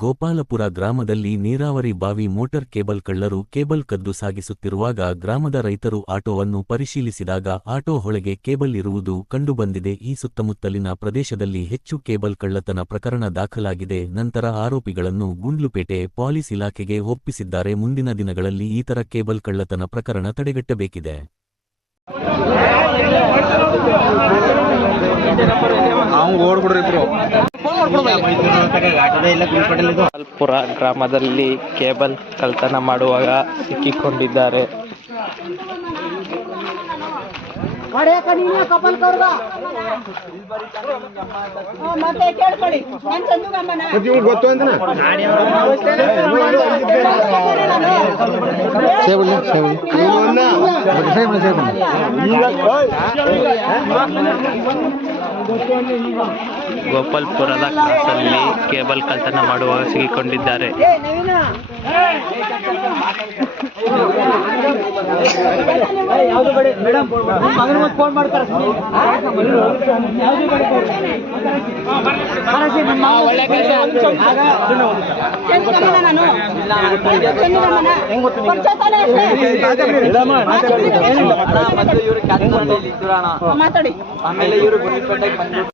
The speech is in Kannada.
ಗೋಪಾಲಪುರ ಗ್ರಾಮದಲ್ಲಿ ನೀರಾವರಿ ಬಾವಿ ಮೋಟರ್ ಕೇಬಲ್ ಕಳ್ಳರು ಕೇಬಲ್ ಕದ್ದು ಸಾಗಿಸುತ್ತಿರುವಾಗ ಗ್ರಾಮದ ರೈತರು ಆಟೋವನ್ನು ಪರಿಶೀಲಿಸಿದಾಗ ಆಟೋ ಒಳಗೆ ಕೇಬಲ್ ಇರುವುದು ಕಂಡುಬಂದಿದೆ. ಈ ಸುತ್ತಮುತ್ತಲಿನ ಪ್ರದೇಶದಲ್ಲಿ ಹೆಚ್ಚು ಕೇಬಲ್ ಕಳ್ಳತನ ಪ್ರಕರಣ ದಾಖಲಾಗಿದೆ. ನಂತರ ಆರೋಪಿಗಳನ್ನು ಗುಂಡ್ಲುಪೇಟೆ ಪೊಲೀಸ್ ಇಲಾಖೆಗೆ ಒಪ್ಪಿಸಿದ್ದಾರೆ. ಮುಂದಿನ ದಿನಗಳಲ್ಲಿ ಈತರ ಕೇಬಲ್ ಕಳ್ಳತನ ಪ್ರಕರಣ ತಡೆಗಟ್ಟಬೇಕಿದೆ. ಗೋಪಾಲಪುರ ಗ್ರಾಮದಲ್ಲಿ ಕೇಬಲ್ ಕಳ್ಳತನ ಮಾಡುವಾಗ ಸಿಕ್ಕಿಕೊಂಡಿದ್ದಾರೆ. ಗೋಪಾಲಪುರದ ಕ್ರಾಸಲ್ಲಿ ಕೇಬಲ್ ಕಳ್ಳತನ ಮಾಡುವಾಗ ಸಿಕ್ಕಿಕೊಂಡಿದ್ದಾರೆ. ಮಾತಾಡಿ.